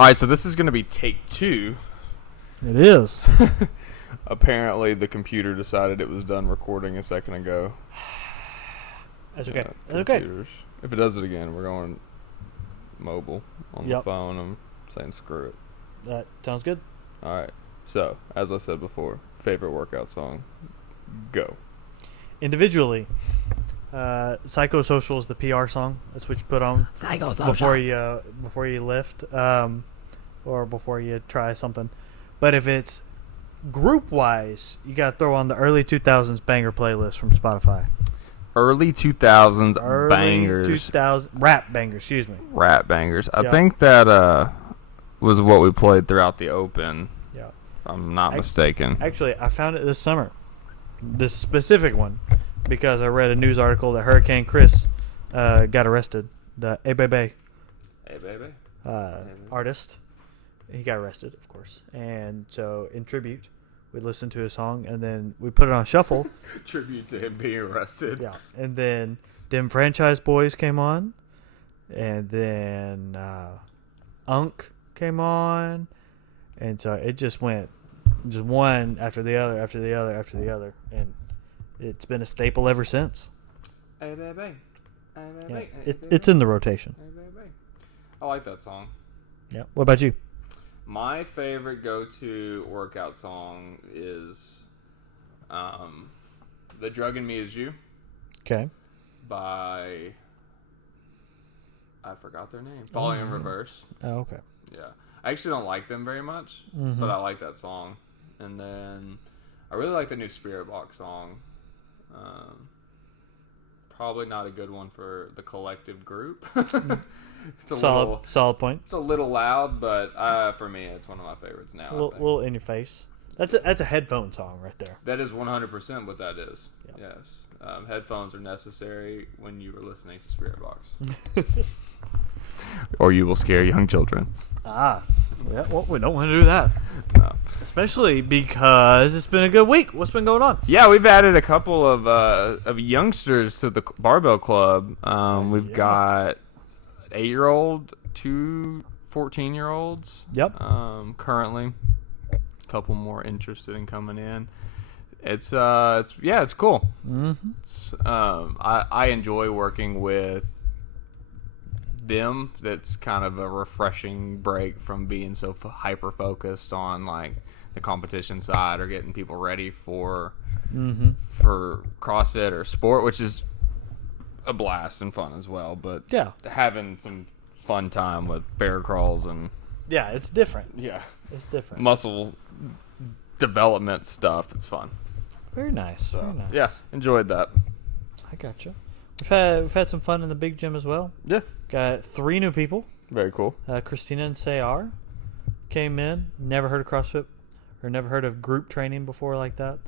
All right, so this is going to be take 2. It is. Apparently, the computer decided it was done recording a second ago. That's okay. That's okay. If it does it again, we're going mobile on the phone. I'm saying screw it. That sounds good. All right. So, as I said before, favorite workout song, go. Individually, Psychosocial is the PR song. That's what you put on before you lift or before you try something. But if it's group-wise, you got to throw on the early 2000s banger playlist from Spotify. Early 2000s bangers. 2000 rap bangers, excuse me. Rap bangers. I think that was what we played throughout the Open. Yeah. If I'm not mistaken. Actually, I found it this summer. This specific one. Because I read a news article that Hurricane Chris got arrested. The Hey Baby artist. He got arrested, of course. And so, in tribute, we listened to his song, and then we put it on shuffle. Tribute to him being arrested. Yeah. And then Dem Franchise Boys came on. And then Unk came on. And so it just went just one after the other, after the other, after the other. And it's been a staple ever since. Hey, baby. Hey, baby. Yeah. It's in the rotation. Hey, baby. I like that song. Yeah. What about you? My favorite go-to workout song is The Drug in Me Is You. Okay. By, I forgot their name. Falling in Reverse. Oh, okay. Yeah. I actually don't like them very much, but I like that song. And then I really like the new Spirit Box song. Probably not a good one for the collective group. It's a solid point. It's a little loud, but for me, it's one of my favorites now. A little in your face. That's a headphone song right there. That is 100% what that is. Yep. Yes. Headphones are necessary when you are listening to Spirit Box. Or you will scare young children. Yeah, well, we don't want to do that. No. Especially because it's been a good week. What's been going on? Yeah, we've added a couple of youngsters to the Barbell Club. We've got 8-year-old, 2 14-year-olds. Yep. Currently, a couple more interested in coming in. It's cool. Mm-hmm. I enjoy working with them. That's kind of a refreshing break from being so hyper focused on like the competition side or getting people ready for CrossFit or sport, which is a blast and fun as well. But yeah, having some fun time with bear crawls and it's different. Yeah, it's different. Muscle development stuff. It's fun. Very nice. So, very nice. Yeah, enjoyed that. I gotcha. We've had some fun in the big gym as well. Yeah. Got 3 new people. Very cool. Christina and Sayar came in. Never heard of CrossFit or never heard of group training before like that.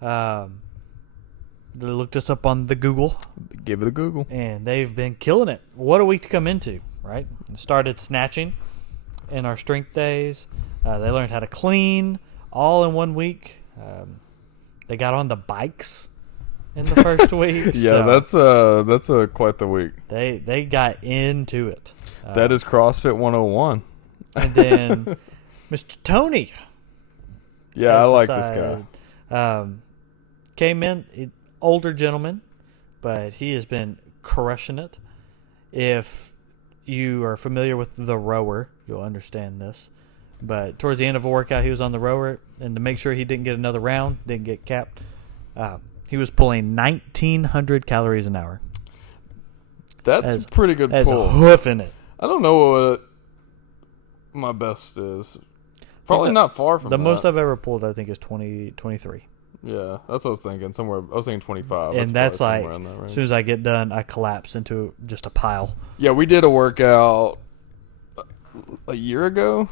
They looked us up on the Google. Give it a Google. And they've been killing it. What a week to come into, right? Started snatching in our strength days. They learned how to clean all in 1 week. They got on the bikes in the first week. Yeah, that's quite the week. They got into it. That is CrossFit 101. And then Mr. Tony. Yeah, I like this guy. Came in, older gentleman, but he has been crushing it. If you are familiar with the rower, you'll understand this. But towards the end of a workout, he was on the rower, and to make sure he didn't get another round, didn't get capped, he was pulling 1,900 calories an hour. That's a pretty good pull. Hoofing it. I don't know what my best is. Probably not far from the that. most I've ever pulled, I think, is 23. Yeah, that's what I was thinking. I was thinking 25. And that's like, that as soon as I get done, I collapse into just a pile. Yeah, we did a workout a year ago,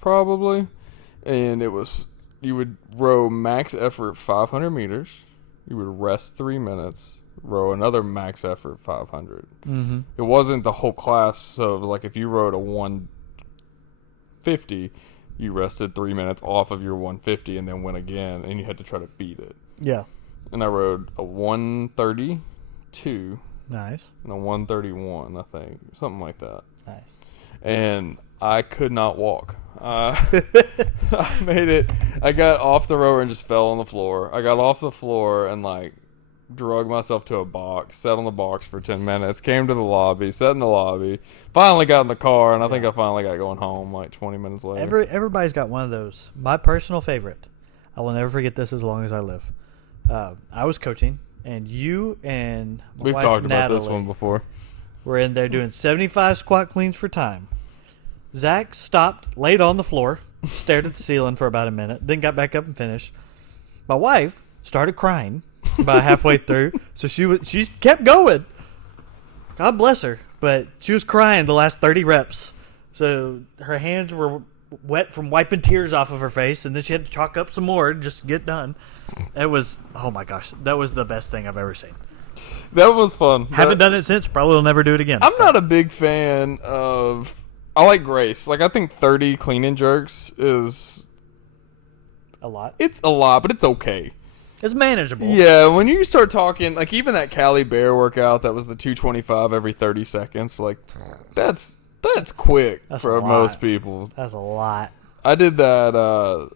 probably, and it was, you would row max effort 500 meters, you would rest 3 minutes, row another max effort 500. It wasn't the whole class, so it was like if you rowed a 150, you rested 3 minutes off of your 150 and then went again, and you had to try to beat it. Yeah. And I rode a 132. Nice. And a 131, I think. Something like that. Nice. And I could not walk. I made it. I got off the rower and just fell on the floor. I got off the floor and like drug myself to a box, sat on the box for 10 minutes, came to the lobby, sat in the lobby, finally got in the car, and I think I finally got going home like 20 minutes later. Everybody's got one of those. My personal favorite, I will never forget this as long as I live. I was coaching, and you and my We've wife, talked about Natalie, this one before. We're in there doing 75 squat cleans for time. Zach stopped, laid on the floor, stared at the ceiling for about a minute, then got back up and finished. My wife started crying about halfway through, so she kept going. God bless her, but she was crying the last 30 reps. So her hands were wet from wiping tears off of her face, and then she had to chalk up some more just to get done. It was, oh my gosh, that was the best thing I've ever seen. That was fun. Haven't done it since. Probably will never do it again. I'm not a big fan of. I like Grace. Like I think 30 clean and jerks is a lot. It's a lot, but it's okay. It's manageable. Yeah, when you start talking, like even that Cali Bear workout, that was the 225 every 30 seconds. Like that's quick for most people. That's a lot. I did that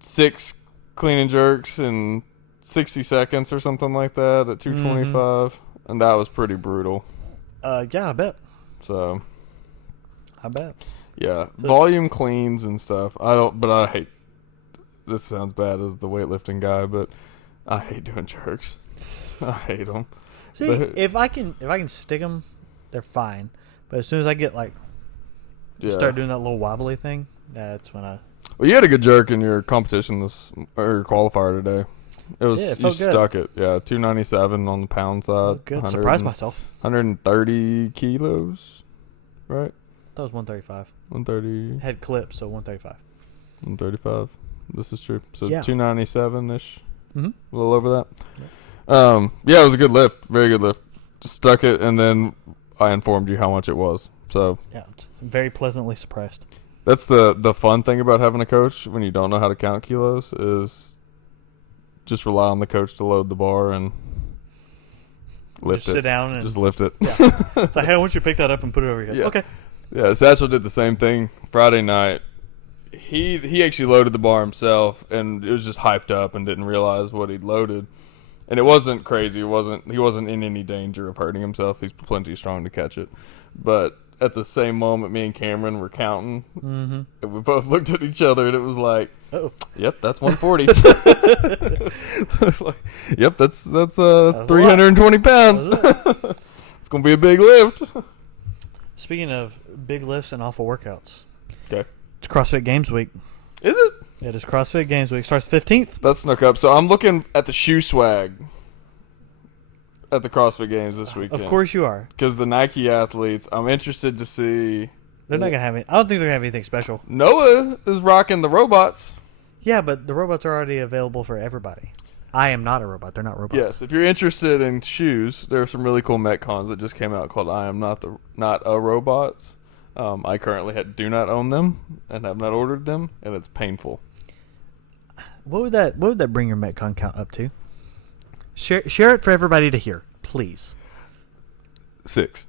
6 clean and jerks in 60 seconds or something like that at 225, and that was pretty brutal. Yeah, I bet. So, I bet. Yeah, volume cleans and stuff. But I hate. This sounds bad as the weightlifting guy, but I hate doing jerks. I hate them. See, if I can stick them, they're fine. But as soon as I get start doing that little wobbly thing, that's when I. Well, you had a good jerk in your competition or your qualifier today. It was it you felt good. Stuck it. Yeah, 297 on the pound side. Good. Surprised myself. 130 kilos, right? That was 135. 130. Had clips, so 135. 135. This is true. So yeah. 297-ish. Mm-hmm. A little over that. Yeah, it was a good lift. Very good lift. Stuck it, and then I informed you how much it was. So yeah, very pleasantly surprised. That's the fun thing about having a coach when you don't know how to count kilos is just rely on the coach to load the bar and lift just it. Sit down and just lift it. Yeah. So hey, I want you to pick that up and put it over here. Yeah. Okay. Yeah, Satchel did the same thing Friday night. He actually loaded the bar himself, and it was just hyped up and didn't realize what he'd loaded. And it wasn't crazy. He wasn't in any danger of hurting himself. He's plenty strong to catch it. But at the same moment, me and Cameron were counting, and we both looked at each other, and it was like, "Yep, that's 140." Like, yep, that's 320 pounds. It's gonna be a big lift. Speaking of big lifts and awful workouts, okay, it's CrossFit Games Week. Is it? It is CrossFit Games Week. Starts 15th. That snuck up. So I'm looking at the shoe swag at the CrossFit Games this weekend. Of course you are. Because the Nike athletes, I'm interested to see. They're not going to have any. I don't think they're going to have anything special. Noah is rocking the robots. Yeah, but the robots are already available for everybody. I am not a robot. They're not robots. Yes, if you're interested in shoes, there are some really cool Metcons that just came out called I Am Not a Robots. I currently do not own them and have not ordered them, and it's painful. What would that bring your Metcon count up to? Share it for everybody to hear, please. 6.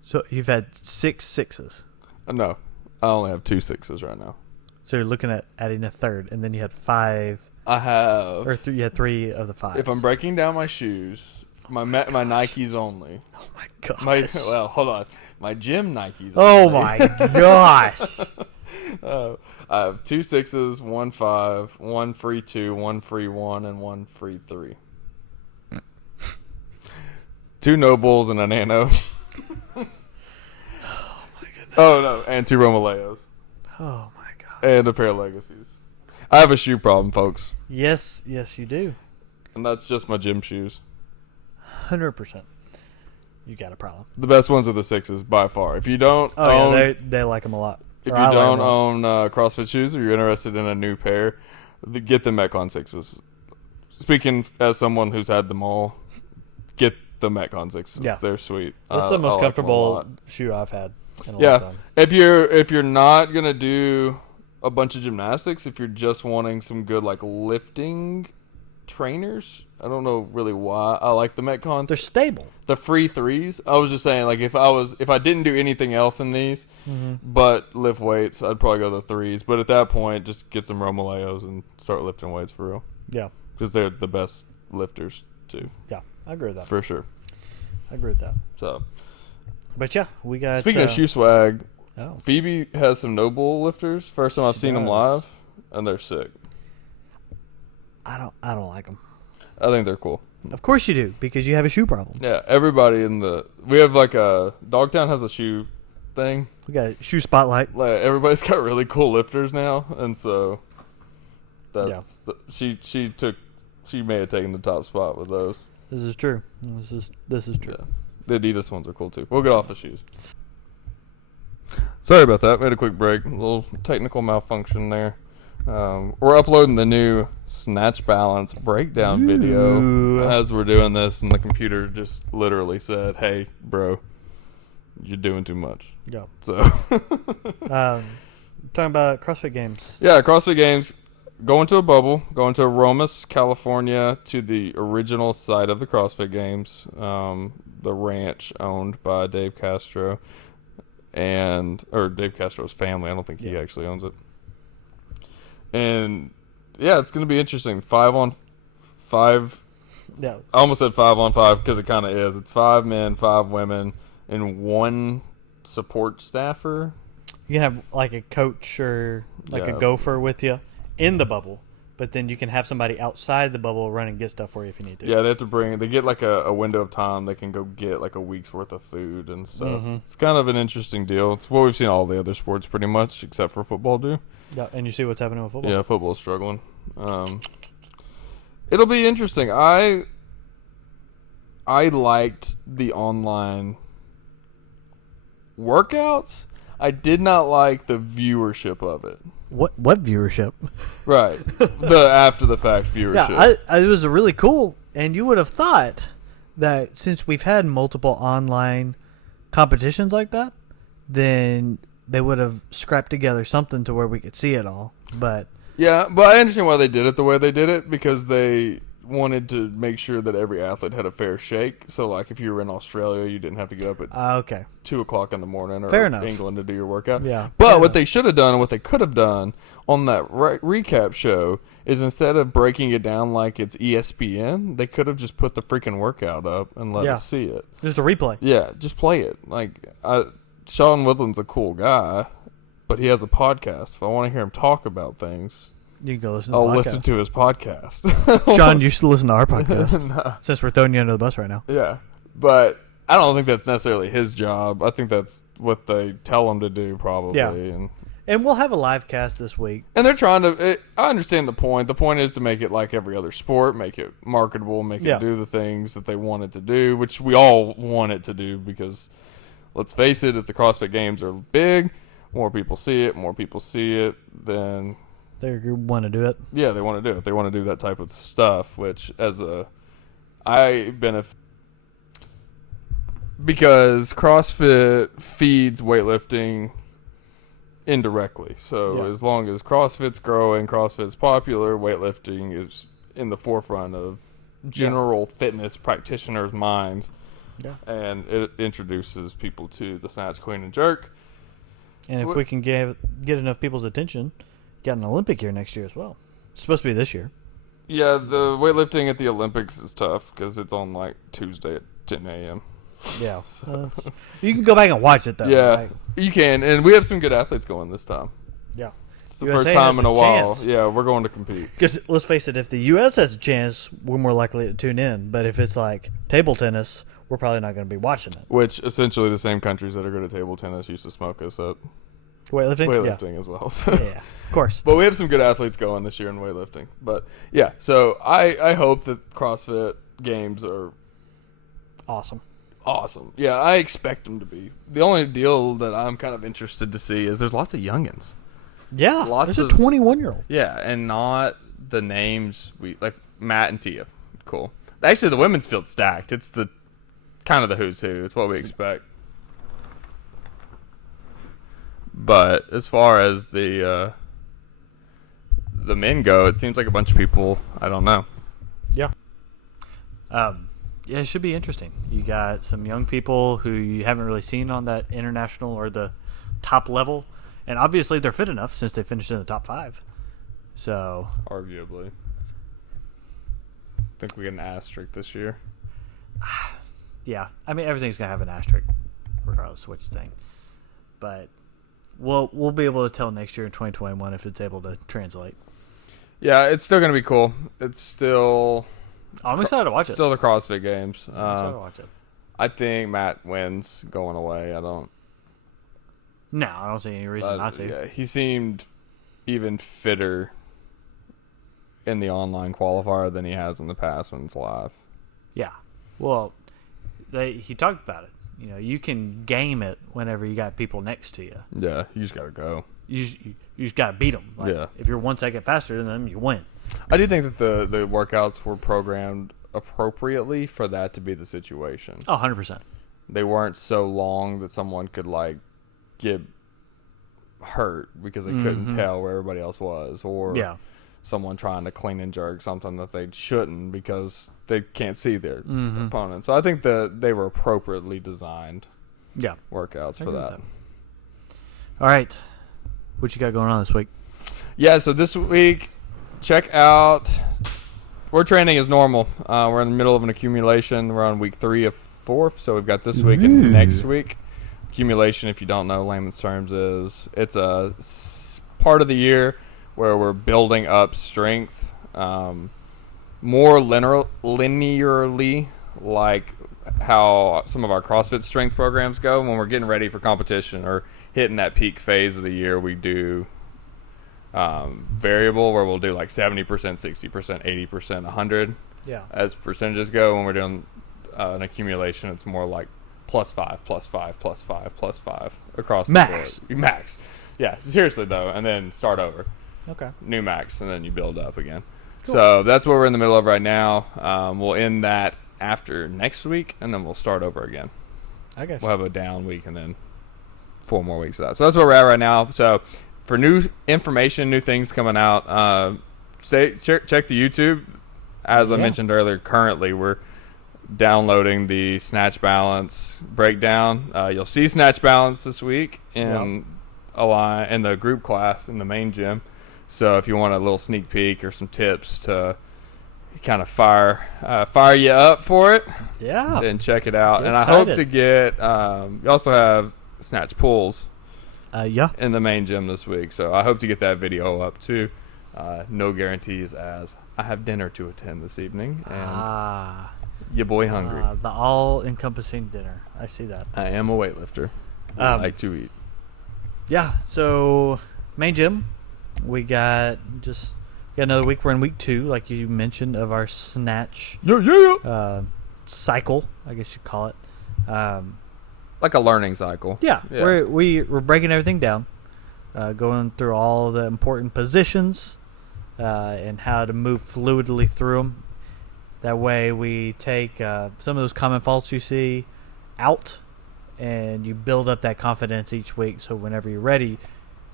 So you've had 6 6s. No, I only have 2 6s right now. So you're looking at adding a third, and then you had 5. I have. Or you had 3 of the 5s. If I'm breaking down my shoes, my Nikes only. Oh my gosh. Well, hold on. My gym Nikes. Oh only. my gosh. I have 2 6s, 1 5, 1 free 2, 1 free 1, and 1 free 3. 2 Nobles and a Nano. Oh my goodness. Oh no, and 2 Romaleos. Oh my god. And a pair of Legacies. I have a shoe problem, folks. Yes, you do. And that's just my gym shoes. 100%. You got a problem. The best ones are the 6s by far. If you don't yeah, they like them a lot. If you don't own CrossFit shoes or you're interested in a new pair, get the Metcon 6s. Speaking as someone who's had them all, get the Metcon 6s. Yeah. They're sweet. It's the most comfortable shoe I've had in a long time. If you're not going to do a bunch of gymnastics, if you're just wanting some good like lifting trainers. I don't know really why I like the Metcon. They're stable. The free threes. I was just saying, like, if I didn't do anything else in these, but lift weights, I'd probably go the threes. But at that point, just get some Romaleos and start lifting weights for real. Yeah. Because they're the best lifters too. Yeah, I agree with that. For sure. I agree with that. So. But yeah, we got. Speaking of shoe swag, oh. Phoebe has some Noble lifters. First time I've seen them live, does. and they're sick. I don't like them. I think they're cool. Of course you do, because you have a shoe problem. Yeah, everybody we have like a Dogtown has a shoe thing. We got a shoe spotlight. Like everybody's got really cool lifters now, and so that's she may have taken the top spot with those. This is true. This is true. Yeah. The Adidas ones are cool too. We'll get off the shoes. Sorry about that. We had a quick break. A little technical malfunction there. We're uploading the new snatch balance breakdown video as we're doing this, and the computer just literally said, "Hey, bro, you're doing too much." Yeah. So, talking about CrossFit Games. Yeah, CrossFit Games. Going to a bubble. Going to Aromas, California, to the original site of the CrossFit Games, the ranch owned by Dave Castro, or Dave Castro's family. I don't think he actually owns it. And yeah, it's going to be interesting. 5-on-5. Yeah. I almost said 5-on-5 because it kind of is. It's 5 men, 5 women, and 1 support staffer. You can have like a coach or like a gopher with you in the bubble, but then you can have somebody outside the bubble run and get stuff for you if you need to. Yeah, they get like a window of time. They can go get like a week's worth of food and stuff. Mm-hmm. It's kind of an interesting deal. It's what we've seen all the other sports pretty much, except for football do. Yeah, and you see what's happening with football. Yeah, football's struggling. It'll be interesting. I liked the online workouts. I did not like the viewership of it. What viewership? Right. The after the fact viewership. Yeah, it was really cool, and you would have thought that since we've had multiple online competitions like that, then they would have scrapped together something to where we could see it all. But yeah, but I understand why they did it the way they did it, because they wanted to make sure that every athlete had a fair shake. So, like, if you were in Australia, you didn't have to get up at 2 o'clock in the morning, or fair enough. England to do your workout. Yeah, but what they should have done, and what they could have done on that recap show, is instead of breaking it down like it's ESPN, they could have just put the freaking workout up and let us see it. Just a replay. Yeah, just play it. Like, Sean Woodland's a cool guy, but he has a podcast. If I want to hear him talk about things, you can go listen to I'll listen to his podcast. Sean, you should listen to our podcast. No. Since we're throwing you under the bus right now. Yeah, but I don't think that's necessarily his job. I think that's what they tell him to do, probably. Yeah. And we'll have a live cast this week. And they're trying to... I understand the point. The point is to make it like every other sport, make it marketable, make it do the things that they want it to do, which we all want it to do, because, let's face it, if the CrossFit Games are big, more people see it, then... They want to do it. Yeah, they want to do it. They want to do that type of stuff, which I benefit because CrossFit feeds weightlifting indirectly. So as long as CrossFit's growing, CrossFit's popular, weightlifting is in the forefront of general fitness practitioners' minds. Yeah. And it introduces people to the snatch, clean, and jerk. And if we can get enough people's attention, got an Olympic year next year as well. It's supposed to be this year. Yeah, the weightlifting at the Olympics is tough because it's on like Tuesday at 10 a.m. Yeah. You can go back and watch it, though. Yeah, right? you can. And we have some good athletes going this time. Yeah. It's the first time in a while. Yeah, we're going to compete. Because let's face it, if the U.S. has a chance, we're more likely to tune in. But if it's like table tennis, we're probably not going to be watching it. Which essentially the same countries that are good at table tennis used to smoke us up. Weightlifting as well. So. Yeah, of course. But we have some good athletes going this year in weightlifting. But yeah, so I hope that CrossFit Games are awesome. Yeah, I expect them to be. The only deal that I'm kind of interested to see is there's lots of youngins. Yeah, there's a 21-year-old. Yeah, and not the names like Matt and Tia. Cool. Actually, the women's field's stacked. It's the kind of the who's who. It's what we expect. But as far as the men go, it seems like a bunch of people, I don't know. Yeah. Yeah, it should be interesting. You got some young people who you haven't really seen on that international or the top level, and obviously they're fit enough since they finished in the top 5. So Arguably. I think we get an asterisk this year. yeah, I mean everything's gonna have an asterisk, regardless of what you think. But we'll be able to tell next year in 2021 if it's able to translate. Yeah, it's still gonna be cool. It's still. I'm excited to watch it. Still the CrossFit Games. I'm excited to watch it. I think Matt wins going away. I don't see any reason not to. Yeah, he seemed even fitter in the online qualifier than he has in the past when it's live. Yeah. Well, he talked about it. You know, you can game it whenever you got people next to you. Yeah, you just got to go. You just got to beat them. Like, yeah. If you're 1 second faster than them, you win. I do think that the workouts were programmed appropriately for that to be the situation. Oh, 100%. They weren't so long that someone could, like, get hurt because they couldn't tell where everybody else was. Or someone trying to clean and jerk something that they shouldn't because they can't see their opponent. So I think that they were appropriately designed workouts for that. All right. What you got going on this week? Yeah, so this week, check out. We're training as normal. We're in the middle of an accumulation. We're on week 3 of 4, so we've got this week and next week. Accumulation, if you don't know layman's terms, is it's a part of the year where we're building up strength more linearly, like how some of our CrossFit strength programs go. When we're getting ready for competition or hitting that peak phase of the year, we do variable where we'll do like 70%, 60%, 80%, 100 as percentages go. When we're doing an accumulation, it's more like +5, +5, +5, +5 across max. the board. Max. Yeah, seriously though, and then start over. Okay. New max, and then you build up again. Cool. So that's what we're in the middle of right now. We'll end that after next week, and then we'll start over again. I guess we'll have a down week and then 4 more weeks of that. So that's where we're at right now. So for new information, new things coming out, check the YouTube. As I mentioned earlier, currently we're downloading the snatch balance breakdown. You'll see snatch balance this week in Align in the group class in the main gym. So if you want a little sneak peek or some tips to kind of fire you up for it, then check it out. And I hope to get. You also have snatch pulls, in the main gym this week. So I hope to get that video up too. No guarantees, as I have dinner to attend this evening, and your boy hungry. The all-encompassing dinner. I see that. I am a weightlifter. I like to eat. Yeah. So main gym. We got another week. We're in week 2, like you mentioned, of our snatch cycle, I guess you'd call it. Like a learning cycle. Yeah. We're breaking everything down, going through all the important positions and how to move fluidly through them. That way we take some of those common faults you see out, and you build up that confidence each week, so whenever you're ready,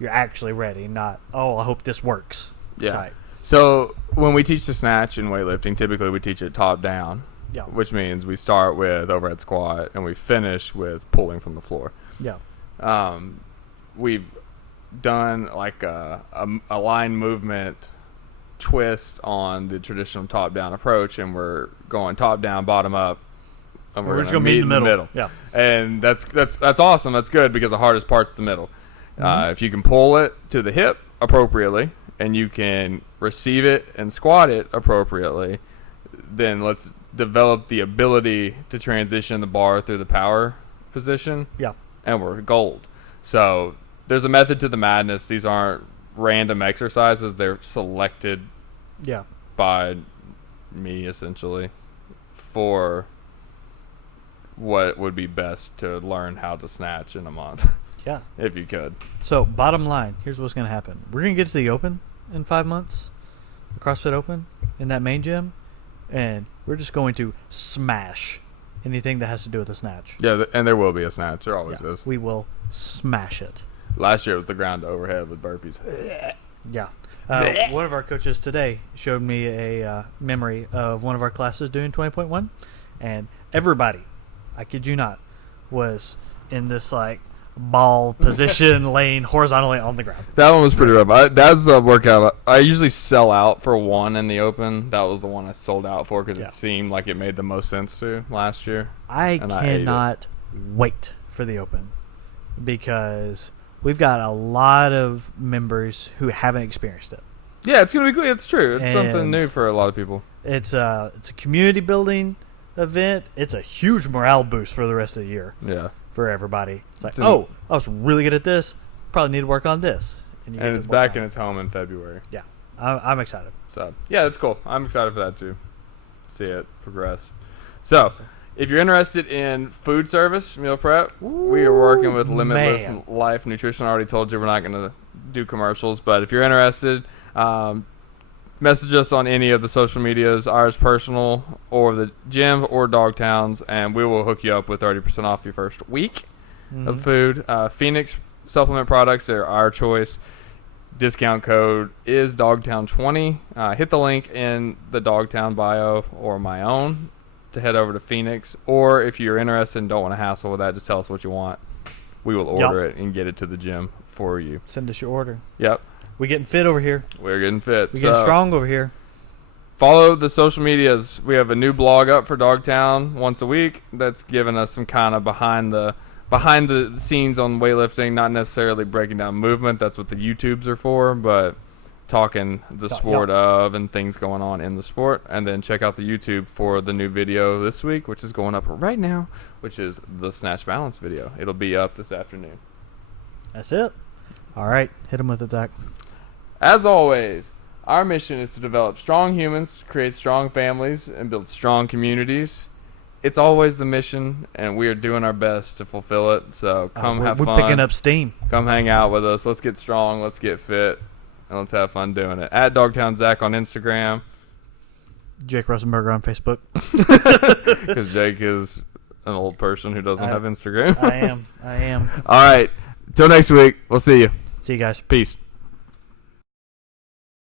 you're actually ready, not, I hope this works. Yeah. Type. So when we teach the snatch in weightlifting, typically we teach it top down, which means we start with overhead squat and we finish with pulling from the floor. Yeah. We've done like a line movement twist on the traditional top down approach, and we're going top down, bottom up. And we're just going to meet in the middle. Yeah. And that's awesome. That's good, because the hardest part's the middle. If you can pull it to the hip appropriately and you can receive it and squat it appropriately, then let's develop the ability to transition the bar through the power position. Yeah. And we're gold. So there's a method to the madness. These aren't random exercises. They're selected by me, essentially, for what would be best to learn how to snatch in a month. Yeah. If you could. So, bottom line, here's what's going to happen. We're going to get to the Open in 5 months, the CrossFit Open, in that main gym, and we're just going to smash anything that has to do with the snatch. Yeah, and there will be a snatch. There always is. We will smash it. Last year it was the ground to overhead with burpees. Yeah. One of our coaches today showed me a memory of one of our classes doing 20.1, and everybody, I kid you not, was in this like ball position, laying horizontally on the ground. That one was pretty rough. That's the workout. I usually sell out for one in the open. That was the one I sold out for because it seemed like it made the most sense to last year. I cannot wait for the open because we've got a lot of members who haven't experienced it. Yeah, it's gonna be cool. It's true. It's something new for a lot of people. It's a community building event. It's a huge morale boost for the rest of the year. Yeah. For everybody. It's like, I was really good at this. Probably need to work on this. And it's back and it's home in February. Yeah. I'm excited. So, yeah, that's cool. I'm excited for that, too. See it progress. So, if you're interested in food service, meal prep, we are working with Limitless Life Nutrition. I already told you we're not going to do commercials, but if you're interested, message us on any of the social medias, ours personal, or the gym, or Dogtown's, and we will hook you up with 30% off your first week of food. Phoenix supplement products are our choice. Discount code is Dogtown20. Hit the link in the Dogtown bio or my own to head over to Phoenix. Or if you're interested and don't want to hassle with that, just tell us what you want. We will order it and get it to the gym for you. Send us your order. Yep. We're getting fit over here. We're getting fit. We're getting strong over here. Follow the social medias. We have a new blog up for Dogtown once a week that's giving us some kind of behind the scenes on weightlifting, not necessarily breaking down movement. That's what the YouTubes are for, but talking the sport of and things going on in the sport. And then check out the YouTube for the new video this week, which is going up right now, which is the Snatch Balance video. It'll be up this afternoon. That's it. All right. Hit him with it, Zach. As always, our mission is to develop strong humans, create strong families, and build strong communities. It's always the mission, and we are doing our best to fulfill it. So come have fun. We're picking up steam. Come hang out with us. Let's get strong. Let's get fit. And let's have fun doing it. At Dogtown Zach on Instagram. Jake Rosenberger on Facebook. Because Jake is an old person who doesn't have Instagram. I am. All right. Till next week. We'll see you. See you guys. Peace.